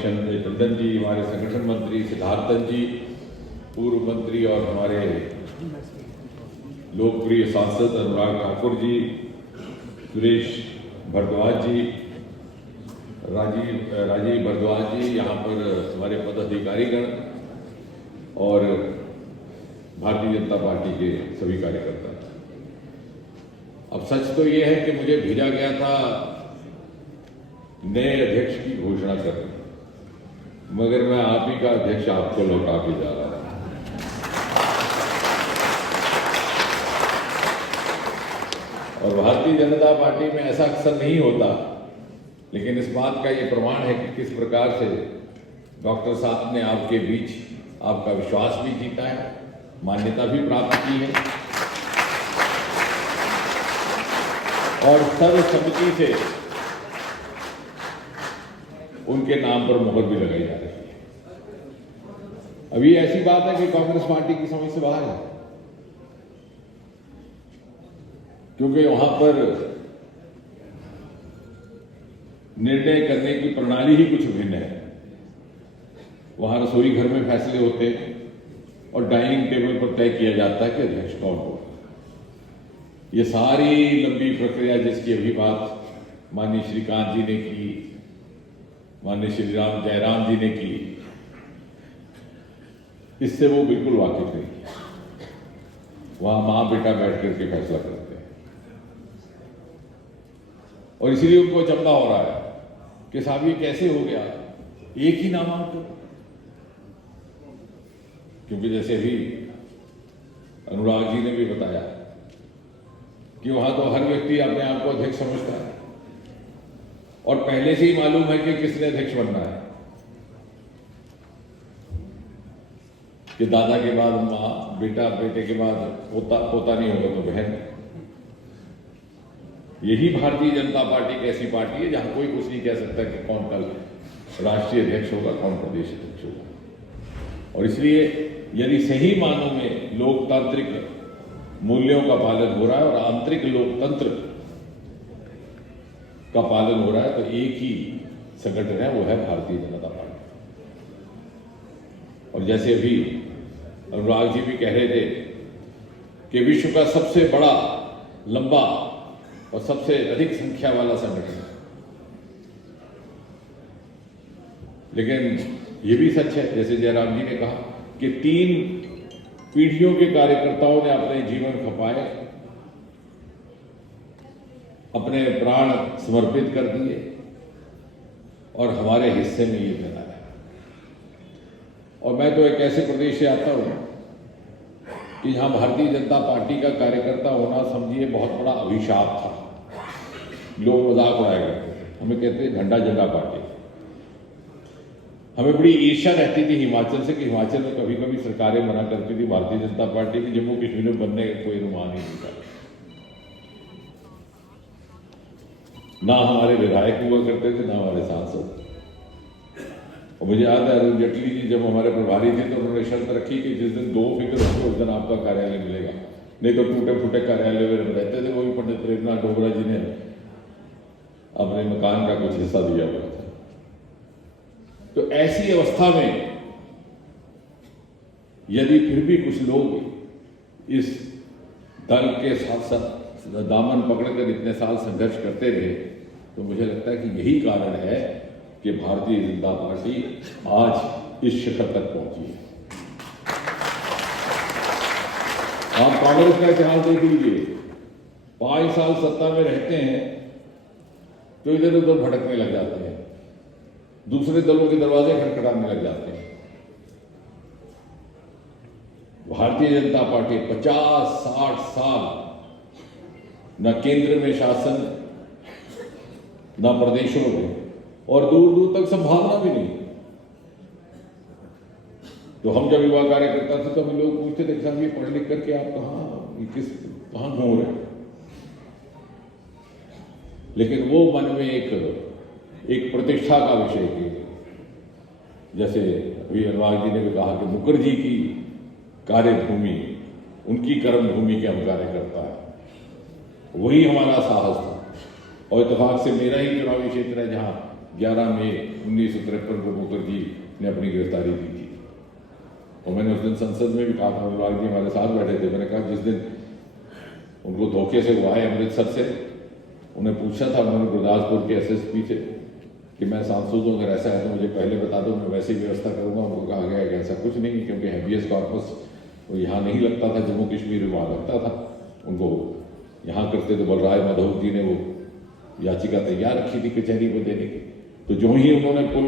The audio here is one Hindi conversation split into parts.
टंडन जी, हमारे संगठन मंत्री सिद्धार्थन जी, पूर्व मंत्री और हमारे लोकप्रिय सांसद अनुराग ठाकुर जी, सुरेश भारद्वाज जी, राजीव भारद्वाज जी, यहाँ पर हमारे पदाधिकारीगण और भारतीय जनता पार्टी के सभी कार्यकर्ता। अब सच तो ये है कि मुझे भेजा गया था नए अध्यक्ष की घोषणा करने, मगर मैं आप ही का अध्यक्ष आपको लौटा के जा रहा हूं। और भारतीय जनता पार्टी में ऐसा अक्सर नहीं होता, लेकिन इस बात का ये प्रमाण है कि किस प्रकार से डॉक्टर साहब ने आपके बीच आपका विश्वास भी जीता है, मान्यता भी प्राप्त की है और सर्वसम्मति से उनके नाम पर मोहर भी लगाई जा रही है। अभी ऐसी बात है कि कांग्रेस पार्टी की समझ से बाहर है, क्योंकि वहां पर निर्णय करने की प्रणाली ही कुछ भिन्न है। वहां रसोई घर में फैसले होते हैं और डाइनिंग टेबल पर तय किया जाता है कि अध्यक्ष कौन हो। ये सारी लंबी प्रक्रिया जिसकी अभी बात माननीय श्रीकांत जी ने की, माननीय श्री जयराम जी ने की, इससे वो बिल्कुल वाकिफ नहीं है। वहां मां बेटा बैठ करके फैसला करते हैं और इसीलिए उनको अचंभा हो रहा है कि साहब ये कैसे हो गया एक ही नामांकन। क्योंकि जैसे अभी अनुराग जी ने भी बताया कि वहां तो हर व्यक्ति अपने आप को अध्यक्ष समझता है और पहले से ही मालूम है कि किसने अध्यक्ष बनना है, कि दादा के बाद मां, बेटा, बेटे के बाद पोता, पोता नहीं होगा तो बहन। यही भारतीय जनता पार्टी की ऐसी पार्टी है जहां कोई कुछ नहीं कह सकता कि कौन कल राष्ट्रीय अध्यक्ष होगा, कौन प्रदेश अध्यक्ष होगा। और इसलिए यदि सही मानों में लोकतांत्रिक मूल्यों का पालन हो रहा है और आंतरिक लोकतंत्र का पालन हो रहा है, तो एक ही संगठन है, वो है भारतीय जनता पार्टी। और जैसे अभी अनुराग जी भी कह रहे थे कि विश्व का सबसे बड़ा, लंबा और सबसे अधिक संख्या वाला संगठन है, लेकिन ये भी सच है जैसे जयराम जी ने कहा कि 3 पीढ़ियों के कार्यकर्ताओं ने अपने जीवन खपाए, अपने प्राण समर्पित कर दिए और हमारे हिस्से में ये बना है। और मैं तो एक ऐसे प्रदेश से आता हूं कि जहां भारतीय जनता पार्टी का कार्यकर्ता होना समझिए बहुत बड़ा अभिशाप था। लोग मजाक उड़ाया करते थे, हमें कहते थे झंडा झंडा पार्टी। हमें बड़ी ईर्ष्या रहती थी हिमाचल से कि हिमाचल में कभी कभी सरकारें मना करती थी भारतीय जनता पार्टी की, जम्मू कश्मीर में बनने का कोई अनुमान ही नहीं था। ना हमारे विधायक हुआ करते थे, ना हमारे सांसद। और मुझे याद है अरुण जेटली जी जब हमारे प्रभारी थे तो उन्होंने शर्त रखी कि जिस दिन 2 फिगर होंगे उस दिन आपका कार्यालय मिलेगा, नहीं तो टूटे फूटे कार्यालय में रहते थे। वो भी पंडित प्रेमनाथ डोगरा जी ने अपने मकान का कुछ हिस्सा दिया हुआ था। तो ऐसी अवस्था में यदि फिर भी कुछ लोग इस दल के साथ साथ दामन पकड़कर इतने साल संघर्ष करते रहे, तो मुझे लगता है कि यही कारण है कि भारतीय जनता पार्टी आज इस शिखर तक पहुंची है। आप कांग्रेस का इतिहास देख लीजिए, 5 साल सत्ता में रहते हैं तो इधर उधर भटकने लग जाते हैं, दूसरे दलों के दरवाजे खटखटाने लग जाते हैं। भारतीय जनता पार्टी 50-60 साल न केंद्र में शासन, न प्रदेशों में, और दूर दूर तक संभावना भी नहीं। तो हम जब युवा कार्यकर्ता थे तो हम लोग पूछते थे साहब ये पढ़ लिख करके आप कहां घूम रहे हैं। लेकिन वो मन में एक प्रतिष्ठा का विषय की, जैसे अभी अनुराग जी ने भी कहा कि मुखर्जी की कार्यभूमि, उनकी कर्मभूमि के हम कार्यकर्ता है, वही हमारा साहस था। और इत्तेफाक से मेरा ही चुनावी क्षेत्र है जहां 11 मई 1953 को मुखर्जी ने अपनी गिरफ्तारी दी थी। और मैंने उस दिन संसद में भी कहा था, अनुराग जी हमारे साथ बैठे थे, मैंने कहा जिस दिन उनको धोखे से वो आए अमृतसर से, उन्हें पूछा था उन्होंने गुरदासपुर के SSP से कि मैं सांसद हूँ, अगर ऐसा है तो मुझे पहले बता दो, मैं वैसी व्यवस्था करूँगा। उनको कहा गया कि ऐसा कुछ नहीं, क्योंकि हैबियस कॉर्पस वो यहाँ नहीं लगता था, जम्मू कश्मीर में वहाँ लगता था। उनको यहाँ करते तो बलराज माधव जी ने वो याचिका तैयार रखी थी कचहरी को देने की। तो जो ही उन्होंने पुल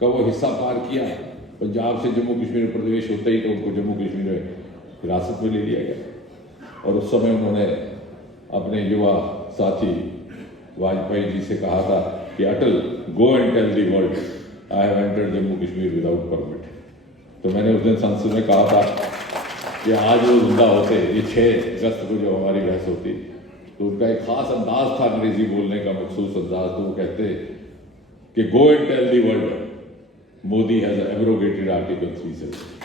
का वो हिस्सा पार किया पंजाब से जम्मू कश्मीर प्रदेश होते ही, तो उनको जम्मू कश्मीर में हिरासत में ले लिया गया। और उस समय उन्होंने अपने युवा साथी वाजपेयी जी से कहा था कि Atal, go and tell the world I have entered Jammu Kashmir without permit. तो मैंने उस दिन संसद में कहा था कि आज वो जिंदा होते, ये 6 अगस्त को जो हमारी बहस होती, तो उनका एक खास अंदाज था अंग्रेजी बोलने का, मखसूस अंदाज। तो वो कहते कि go and tell the world Modi has abrogated article 370।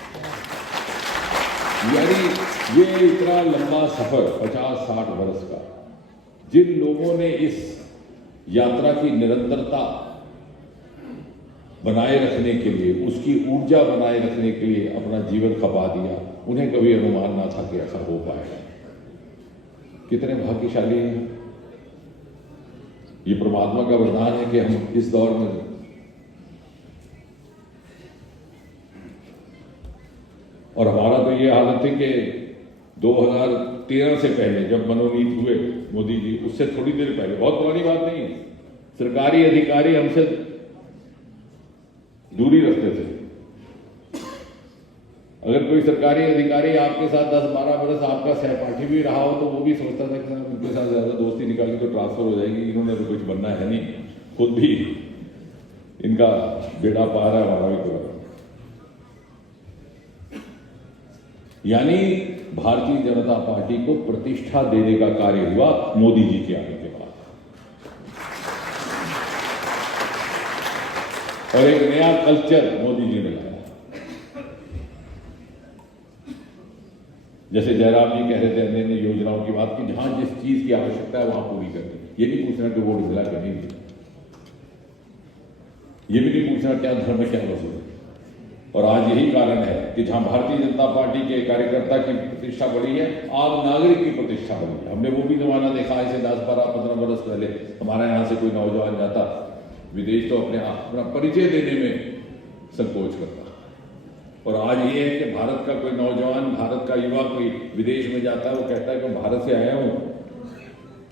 यानी ये इतना लंबा सफर 50-60 वर्ष का, जिन लोगों ने इस यात्रा की निरंतरता बनाए रखने के लिए, उसकी ऊर्जा बनाए रखने के लिए अपना जीवन खपा दिया, उन्हें कभी अनुमान ना था कि ऐसा हो पाएगा। कितने भाग्यशाली हैं। ये परमात्मा का वरदान है कि हम इस दौर में, और हमारा तो ये हालत थी कि 2013 से पहले जब मनोनीत हुए मोदी जी, उससे थोड़ी देर पहले, बहुत पुरानी बात नहीं है, सरकारी अधिकारी हमसे दूरी रखते थे। अगर कोई सरकारी अधिकारी आपके साथ 10-12 बरस आपका सहपाठी भी रहा हो, तो वो भी सोचता था कि उनके साथ ज्यादा दोस्ती निकाली तो ट्रांसफर हो जाएगी, इन्होंने तो कुछ बनना है नहीं, खुद भी इनका बेड़ा पार है, हमारा भी करो। यानी भारतीय जनता पार्टी को प्रतिष्ठा देने का कार्य हुआ मोदी जी के आने के बाद, और एक नया कल्चर मोदी जी ने लाया। जैसे जयराम जी कह रहे थे अन्य योजनाओं की बात, कि जहां जिस चीज की आवश्यकता है वहां पूरी करनी। ये नहीं पूछना कि वोट मिला कि नहीं मिला, ये भी नहीं पूछना क्या धर्म है क्या मजहब है। और आज यही कारण है कि जहां भारतीय जनता पार्टी के कार्यकर्ता की प्रतिष्ठा बढ़ी है, आम नागरिक की प्रतिष्ठा बढ़ी है। हमने वो भी जमाना देखा, ऐसे 10-12-15 वर्ष पहले हमारे यहाँ से कोई नौजवान जाता विदेश तो अपना परिचय देने में संकोच करता, और आज ये है कि भारत का कोई नौजवान, भारत का युवा कोई विदेश में जाता है, वो कहता है कि भारत से आया हूं,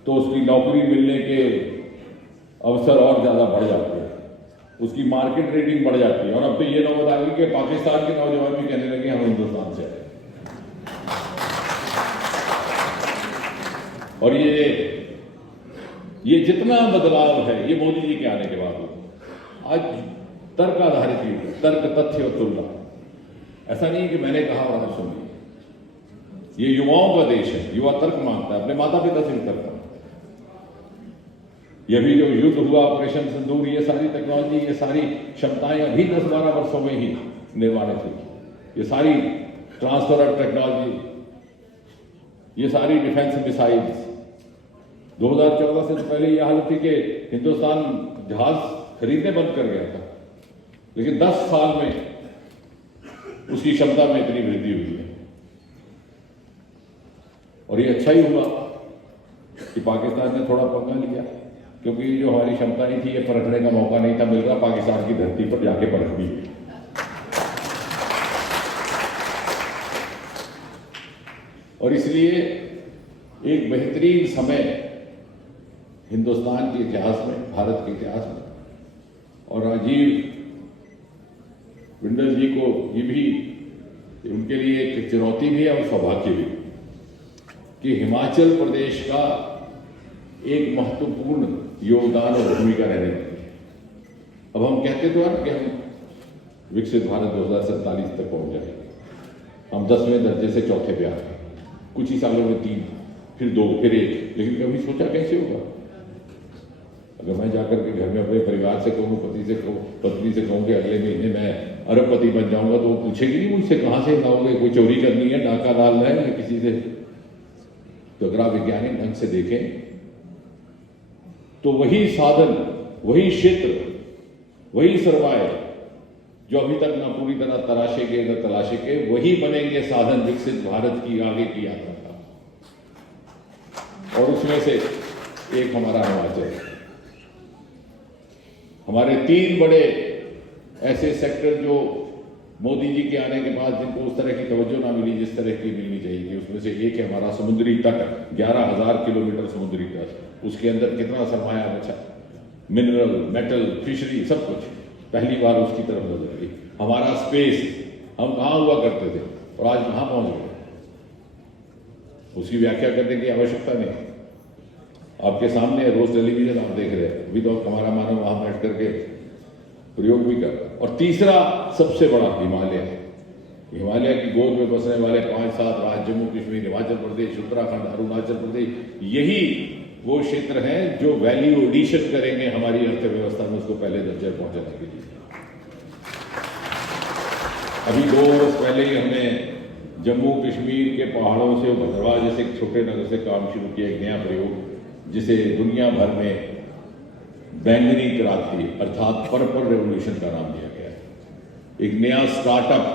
तो उसकी नौकरी मिलने के अवसर और ज्यादा बढ़ जाते हैं, उसकी मार्केट रेटिंग बढ़ जाती है। और अब तो ये नौबत आ गई कि पाकिस्तान के नौजवान भी कहने लगे हम हिंदुस्तान से आए। और ये जितना बदलाव है ये मोदी जी के आने के बाद हुआ। आज तर्क आधारित युग है, तर्क, तथ्य और तुलना। ऐसा नहीं कि मैंने कहा और आप सुनिए। ये युवाओं का देश है, युवा तर्क मांगता है, अपने माता पिता से भी तर्क मांगता है। ये भी जो युद्ध हुआ, ऑपरेशन सिंदूर, ये सारी टेक्नोलॉजी, ये सारी क्षमताएं अभी 10-12 वर्षों में ही निर्माणित हुई। ये सारी ट्रांसफर ऑफ टेक्नोलॉजी, ये सारी डिफेंस मिसाइल्स। 2014 से तो पहले यह हालत थी कि हिंदुस्तान जहाज खरीदने बंद कर गया था, लेकिन 10 साल में उसकी क्षमता में इतनी वृद्धि हुई है। और ये अच्छा ही हुआ कि पाकिस्तान ने थोड़ा पंगा लिया, क्योंकि जो हमारी क्षमता नहीं थी, ये परखने का मौका नहीं था मिल रहा, पाकिस्तान की धरती पर जाके परख भी। और इसलिए एक बेहतरीन समय हिंदुस्तान के इतिहास में, भारत के इतिहास में, और राजीव बिंदल जी को ये भी उनके लिए एक चुनौती भी है और सौभाग्य भी, कि हिमाचल प्रदेश का एक महत्वपूर्ण योगदान और भूमिका रहने लगी है। अब हम कहते तो हैं कि हम विकसित भारत 2047 तक पहुंच जाएंगे, हम 10वें दर्जे से चौथे पे आ गए, कुछ ही सालों में 3, फिर 2, फिर 1। लेकिन कभी सोचा कैसे होगा? अगर मैं जाकर के घर में अपने परिवार से कहूँ, पत्नी से कहूँ कि अगले महीने मैं अरबपति बन जाऊंगा, तो वो पूछेगी नहीं मुझसे कहां से लाओगे, कोई चोरी करनी है, डाका डालना है या किसी से। तो अगर आप वैज्ञानिक ढंग से देखें तो वही साधन, वही क्षेत्र वही सरवाए जो अभी तक ना पूरी तरह तराशे के न तलाशे के, वही बनेंगे साधन विकसित भारत की आगे की यात्रा का। और उसमें से एक हमारा हिमाचल है। हमारे 3 बड़े ऐसे सेक्टर जो मोदी जी के आने के बाद जिनको उस तरह की तवज्जो ना मिली जिस तरह की मिलनी चाहिए थी, उसमें से एक है हमारा समुद्री तट। 11,000 किलोमीटर समुद्री तट, उसके अंदर कितना सरमाया बचा, मिनरल, मेटल, फिशरी, सब कुछ पहली बार उसकी तरफ नजर आई। हमारा स्पेस, हम कहाँ हुआ करते थे और आज कहाँ पहुंच गए, उसकी व्याख्या करने की आवश्यकता नहीं। आपके सामने रोज टेलीविजन आप देख रहे हैं, अभी तो हमारा मानव वहां बैठ करके प्रयोग भी कर रहा है। और तीसरा सबसे बड़ा हिमालय है। हिमालय की गोद में बसने वाले 5-7 राज्य, जम्मू कश्मीर, हिमाचल प्रदेश, उत्तराखंड, अरुणाचल प्रदेश, यही वो क्षेत्र हैं जो वैल्यू एडिशन करेंगे हमारी अर्थव्यवस्था में, उसको पहले दर्जे पहुंचाने के लिए। अभी 2 वर्ष पहले ही हमने जम्मू कश्मीर के पहाड़ों से भद्रवाह जैसे एक छोटे नगर से काम शुरू किया, एक नया प्रयोग जिसे दुनिया भर में बैंगनी क्रांति अर्थात पर्पल रेवोल्यूशन का नाम दिया गया है। एक नया स्टार्टअप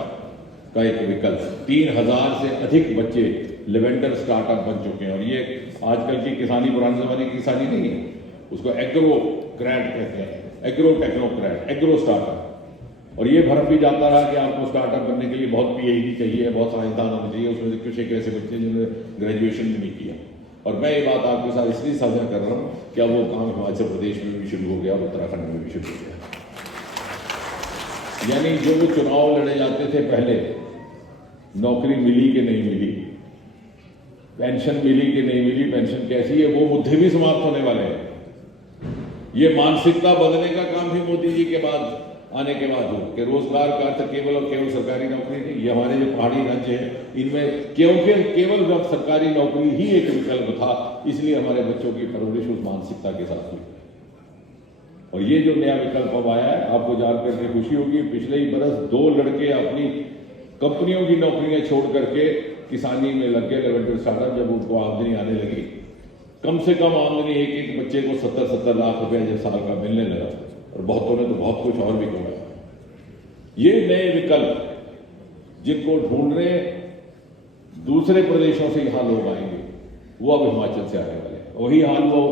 का एक विकल्प। 3,000 से अधिक बच्चे लेवेंडर स्टार्टअप बन चुके हैं। और ये आजकल की किसानी पुराने जमाने की किसानी नहीं है, उसको एग्रो क्रैट कहते हैं, एग्रो टेक्नोक्रैट, एग्रो स्टार्टअप। और ये भरम भी जाता रहा कि आपको स्टार्टअप बनने के लिए बहुत PhD चाहिए, बहुत साइंसदान होने चाहिए। उसमें से कुछ एक ऐसे बच्चे जिन्होंने ग्रेजुएशन भी नहीं किया। और मैं ये बात आपके साथ इसलिए साझा कर रहा हूँ कि अब वो काम हिमाचल प्रदेश में भी शुरू हो गया और उत्तराखंड में भी शुरू हो गया। यानी जो चुनाव लड़े जाते थे पहले, नौकरी मिली कि नहीं मिली, पेंशन मिली कि नहीं मिली, पेंशन कैसी है, वो मुद्दे भी समाप्त होने वाले हैं। ये मानसिकता बदलने का काम भी मोदी जी के बाद आने के बाद हो कि रोजगार का अर्थ केवल और केवल सरकारी नौकरी नहीं। ये हमारे जो पहाड़ी राज्य हैं इनमें क्योंकि केवल जब सरकारी नौकरी ही एक विकल्प था, इसलिए हमारे बच्चों की परवरिश उस मानसिकता के साथ हुई। और ये जो नया विकल्प अब आया है, आपको जानकर के खुशी होगी, पिछले ही बरस 2 लड़के अपनी कंपनियों की नौकरियां छोड़ करके किसानी में लग गए, लेवेंडर स्टार्टअप। जब उनको आमदनी आने लगी, कम से कम आमदनी एक बच्चे को 70-70 लाख रुपया जब साल का मिलने लगा, और बहुतों ने तो बहुत कुछ और भी कमाया। ये नए विकल्प जिनको ढूंढ रहे दूसरे प्रदेशों से यहां लोग आएंगे, वो अब हिमाचल से आने वाले हैं। वही हाल वो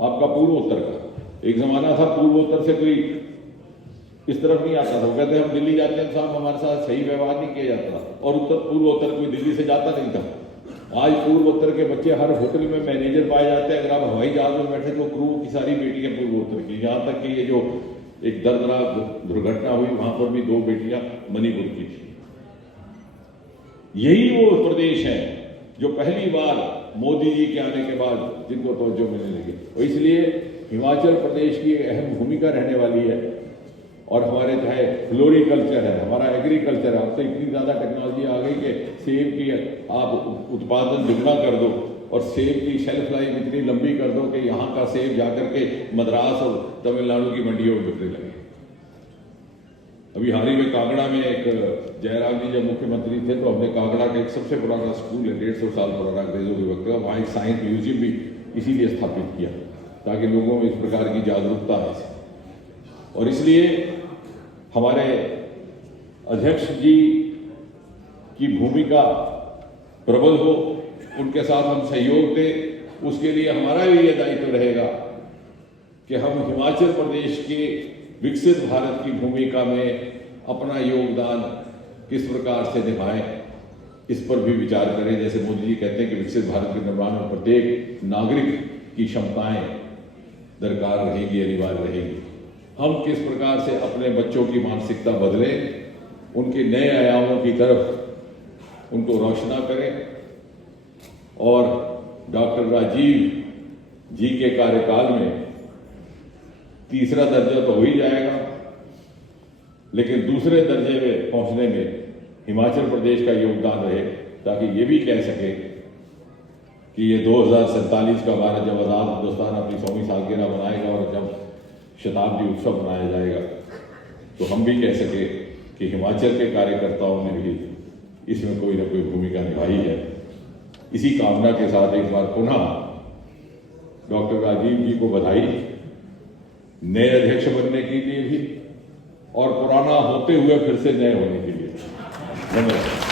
आपका पूर्वोत्तर का। एक जमाना था पूर्वोत्तर से कोई इस तरफ नहीं आता था, वो कहते हम दिल्ली जाते हैं साहब हमारे साथ सही व्यवहार नहीं किया जाता था, और पूर्वोत्तर कोई दिल्ली से जाता नहीं था। आज पूर्वोत्तर के बच्चे हर होटल में मैनेजर पाए जाते हैं। अगर आप हवाई जहाज में बैठे तो क्रू की सारी बेटियां पूर्वोत्तर की। यहां तक कि ये जो एक दर्दनाक दुर्घटना हुई वहां पर भी 2 बेटियां मणिपुर की थी। यही वो प्रदेश है जो पहली बार मोदी जी के आने के बाद जिनको तवज्जो मिलने लगी। और इसलिए हिमाचल प्रदेश की अहम भूमिका रहने वाली है। और हमारे चाहे फ्लोरिकल्चर है, हमारा एग्रीकल्चर है, अब तो इतनी ज़्यादा टेक्नोलॉजी आ गई कि सेब की आप उत्पादन दुगना कर दो और सेब की शेल्फ लाइफ इतनी लंबी कर दो कि यहाँ का सेब जाकर के मद्रास और तमिलनाडु की मंडियों में बिकने लगे। अभी हाल ही में कांगड़ा में एक जयराम जी जब मुख्यमंत्री थे तो हमने कांगड़ा का एक सबसे पुराना स्कूल है, 150 साल पुराना, अंग्रेजों के वक्त का, वहाँ एक साइंस म्यूजियम भी इसीलिए स्थापित किया ताकि लोगों में इस प्रकार की जागरूकता है। और इसलिए हमारे अध्यक्ष जी की भूमिका प्रबल हो, उनके साथ हम सहयोग दें। उसके लिए हमारा भी ये दायित्व रहेगा कि हम हिमाचल प्रदेश के विकसित भारत की भूमिका में अपना योगदान किस प्रकार से निभाएं, इस पर भी विचार करें। जैसे मोदी जी कहते हैं कि विकसित भारत के निर्माण में प्रत्येक नागरिक की क्षमताएं दरकार रहेगी, अनिवार्य रहेगी। हम किस प्रकार से अपने बच्चों की मानसिकता बदलें, उनके नए आयामों की तरफ उनको रोशना करें। और डॉक्टर राजीव जी के कार्यकाल में तीसरा दर्जा तो हो ही जाएगा, लेकिन दूसरे दर्जे में पहुंचने में हिमाचल प्रदेश का योगदान रहे, ताकि ये भी कह सके कि ये 2047 का भारत जब आज़ाद हिंदुस्तान अपनी 100वीं सालगिरह मनाएगा और जब शताब्दी उत्सव मनाया जाएगा तो हम भी कह सके कि हिमाचल के कार्यकर्ताओं ने भी इसमें कोई ना कोई भूमिका निभाई है। इसी कामना के साथ एक बार पुनः डॉक्टर राजीव जी को बधाई, नए अध्यक्ष बनने के लिए भी और पुराना होते हुए फिर से नए होने के लिए। धन्यवाद।